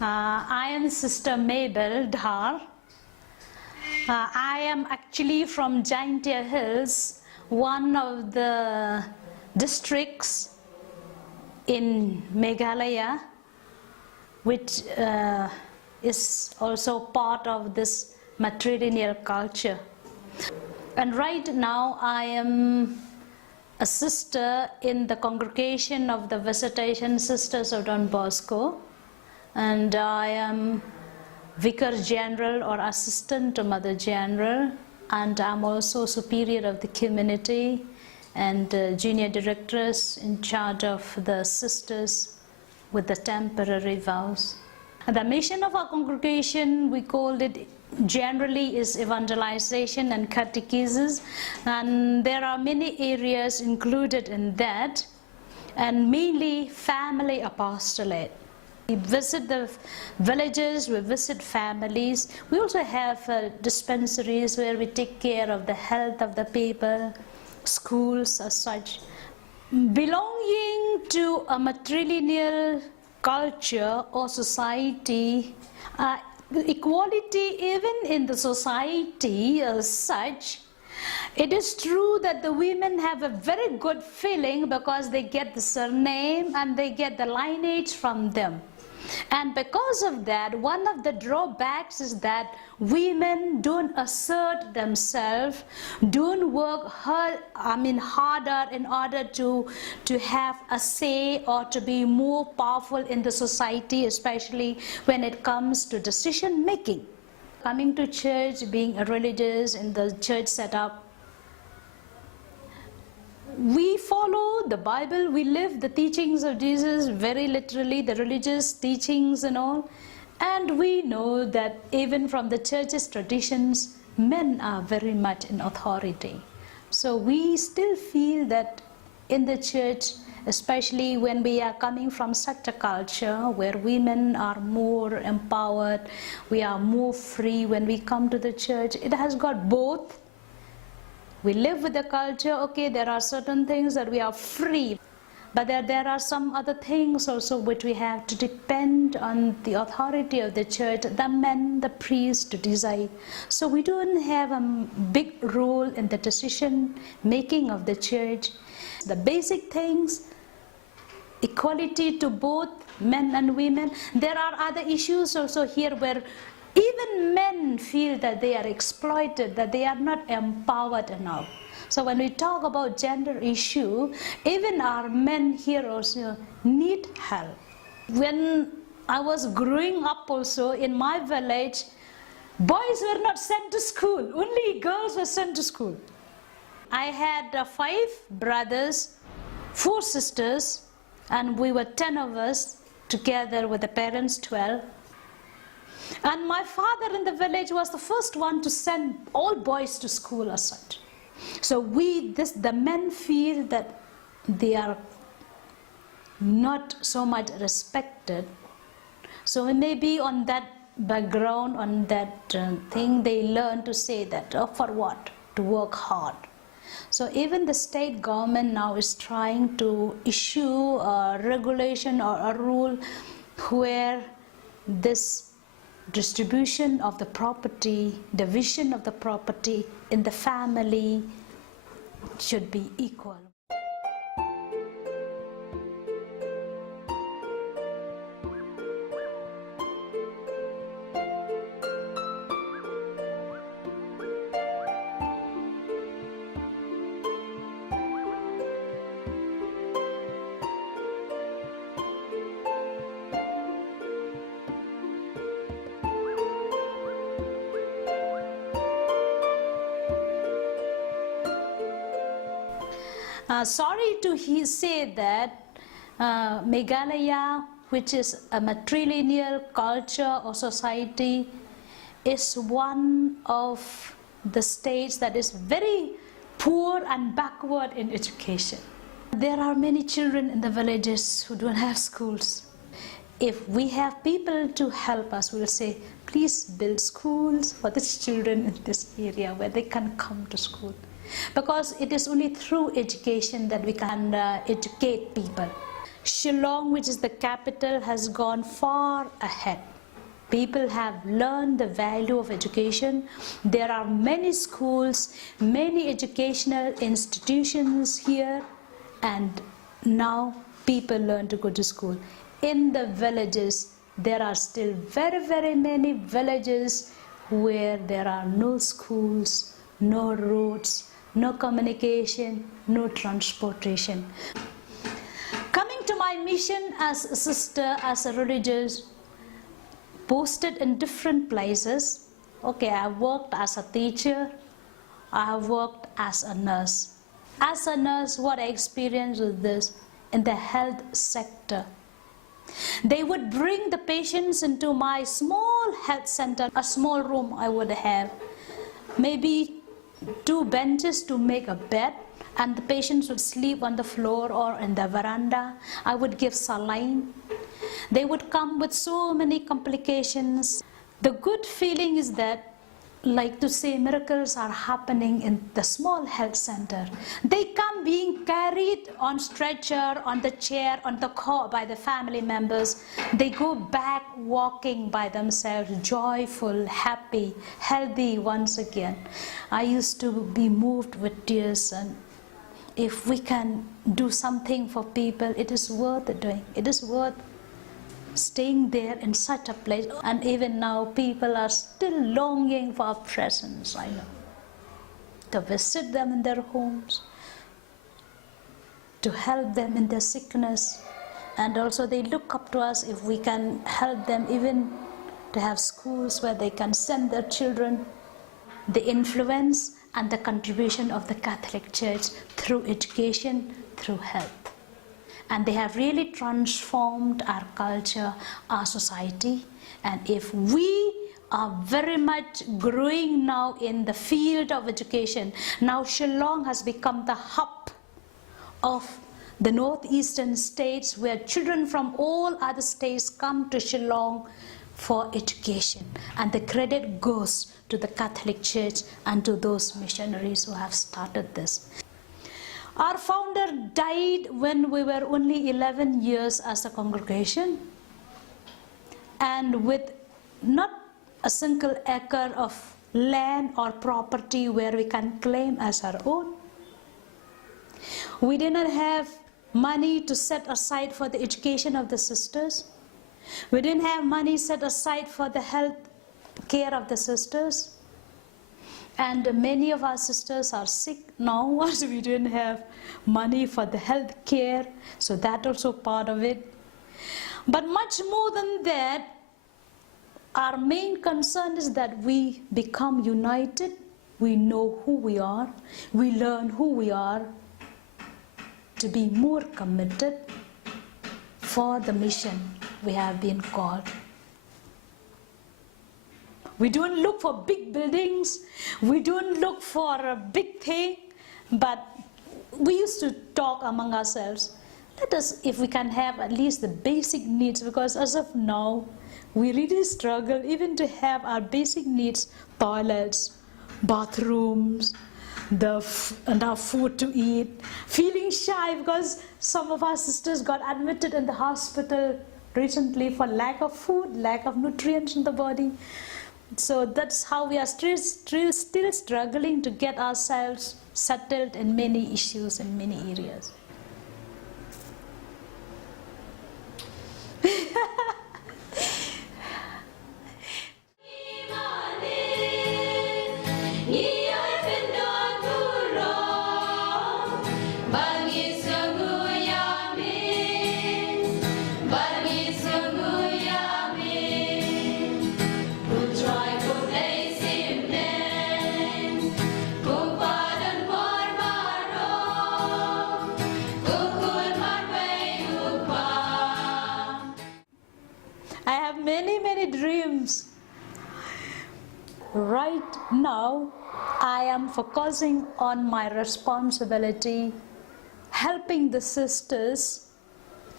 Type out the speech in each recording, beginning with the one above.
I am Sister Mabel Dhar. I am actually from Jaintia Hills, one of the districts in Meghalaya, which is also part of this matrilineal culture. And right now I am a sister in the congregation of the Visitation Sisters of Don Bosco, and I am Vicar General or Assistant to Mother General, and I'm also Superior of the Community and Junior Directress in charge of the sisters with the temporary vows. The mission of our congregation, we called it generally, is evangelization and catechesis, and there are many areas included in that, and mainly family apostolate. We visit the villages, we visit families. We also have dispensaries where we take care of the health of the people, schools as such. Belonging to a matrilineal culture or society, equality even in the society as such, it is true that the women have a very good feeling because they get the surname and they get the lineage from them. And because of that, one of the drawbacks is that women don't assert themselves, don't work harder in order to have a say or to be more powerful in the society, especially when it comes to decision making. Coming to church, being a religious in the church setup, we follow the Bible, we live the teachings of Jesus very literally, the religious teachings and all. And we know that even from the church's traditions, men are very much in authority. So we still feel that in the church, especially when we are coming from such a culture where women are more empowered, we are more free when we come to the church, it has got both. We live with the culture, okay, there are certain things that we are free, but there are some other things also which we have to depend on the authority of the church, the men, the priests to decide. So we don't have a big role in the decision making of the church. The basic things, equality to both men and women. There are other issues also here where even men feel that they are exploited, that they are not empowered enough. So when we talk about gender issue, even our men here also need help. When I was growing up also in my village, boys were not sent to school, only girls were sent to school. I had 5 brothers, 4 sisters, and we were 10 of us together with the parents 12. And my father in the village was the first one to send all boys to school as such. So the men feel that they are not so much respected. So maybe on that background, on that thing, they learn to say that, oh, for what? To work hard. So even the state government now is trying to issue a regulation or a rule where this distribution of the property, division of the property in the family should be equal. Sorry to say that Meghalaya, which is a matrilineal culture or society, is one of the states that is very poor and backward in education. There are many children in the villages who don't have schools. If we have people to help us, we will say, please build schools for these children in this area where they can come to school. Because it is only through education that we can educate people. Shillong, which is the capital, has gone far ahead. People have learned the value of education. There are many schools, many educational institutions here, and now people learn to go to school. In the villages, there are still very many villages where there are no schools, no roads, no communication, no transportation. Coming to my mission as a sister, as a religious, posted in different places. Okay, I worked as a teacher, I have worked as a nurse. As a nurse, what I experienced was this in the health sector. They would bring the patients into my small health center, a small room I would have, maybe 2 benches to make a bed, and the patients would sleep on the floor or in the veranda. I would give saline. They would come with so many complications. The good feeling is that, like to say, miracles are happening in the small health center. They come being carried on stretcher, on the chair, on the car by the family members. They go back walking by themselves, joyful, happy, healthy once again. I used to be moved with tears, and if we can do something for people, it is worth doing. It is worth staying there in such a place. And even now people are still longing for our presence, I know, to visit them in their homes, to help them in their sickness, and also they look up to us if we can help them even to have schools where they can send their children. The influence and the contribution of the Catholic Church through education, through health. And they have really transformed our culture, our society. And if we are very much growing now in the field of education, now Shillong has become the hub of the northeastern states, where children from all other states come to Shillong for education. And the credit goes to the Catholic Church and to those missionaries who have started this. Our founder died when we were only 11 years as a congregation, and with not a single acre of land or property where we can claim as our own. We did not have money to set aside for the education of the sisters. We didn't have money set aside for the health care of the sisters. And many of our sisters are sick now, as we didn't have money for the health care, so that also part of it. But much more than that, our main concern is that we become united, we know who we are, we learn who we are, to be more committed for the mission we have been called. We don't look for big buildings, we don't look for a big thing, but we used to talk among ourselves, let us, if we can have at least the basic needs, because as of now, we really struggle even to have our basic needs, toilets, bathrooms, and our food to eat. Feeling shy because some of our sisters got admitted in the hospital recently for lack of food, lack of nutrients in the body. So that's how we are still struggling to get ourselves settled in many issues in many areas. Many dreams. Right now, I am focusing on my responsibility, helping the sisters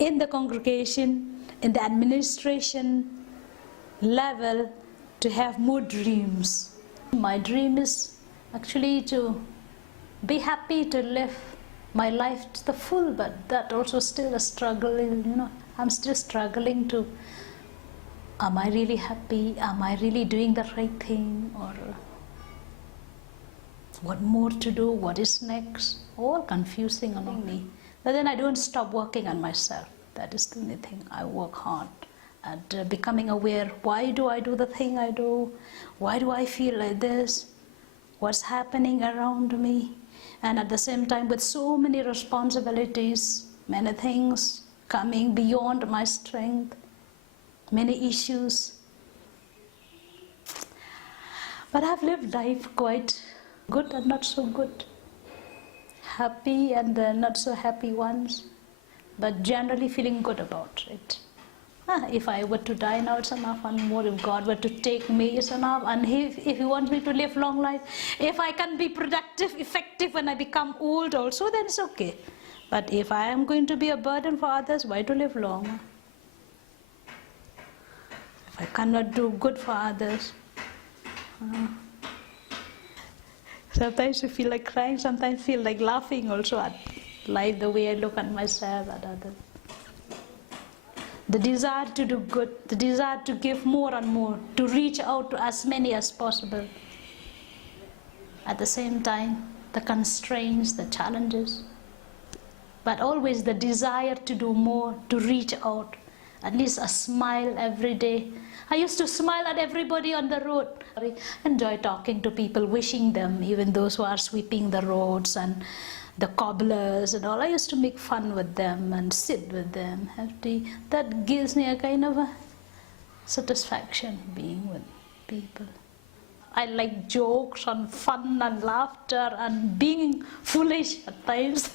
in the congregation, in the administration level, to have more dreams. My dream is actually to be happy to live my life to the full, but that also still a struggle, I'm still struggling to, am I really happy? Am I really doing the right thing? Or what more to do? What is next? All confusing on me. But then I don't stop working on myself. That is the only thing. I work hard at becoming aware. Why do I do the thing I do? Why do I feel like this? What's happening around me? And at the same time, with so many responsibilities, many things coming beyond my strength, many issues. But I've lived life quite good and not so good. Happy and not so happy ones, but generally feeling good about it. If I were to die now, it's enough, and more if God were to take me, it's enough. And if He wants me to live long life, if I can be productive, effective when I become old also, then it's okay. But if I am going to be a burden for others, why to live long? If I cannot do good for others. Sometimes I feel like crying, sometimes I feel like laughing also at life, the way I look at myself, at others. The desire to do good, the desire to give more and more, to reach out to as many as possible. At the same time, the constraints, the challenges, but always the desire to do more, to reach out, at least a smile every day. I used to smile at everybody on the road. I enjoy talking to people, wishing them, even those who are sweeping the roads and the cobblers and all. I used to make fun with them and sit with them, have tea. That gives me a kind of a satisfaction being with people. I like jokes and fun and laughter and being foolish at times.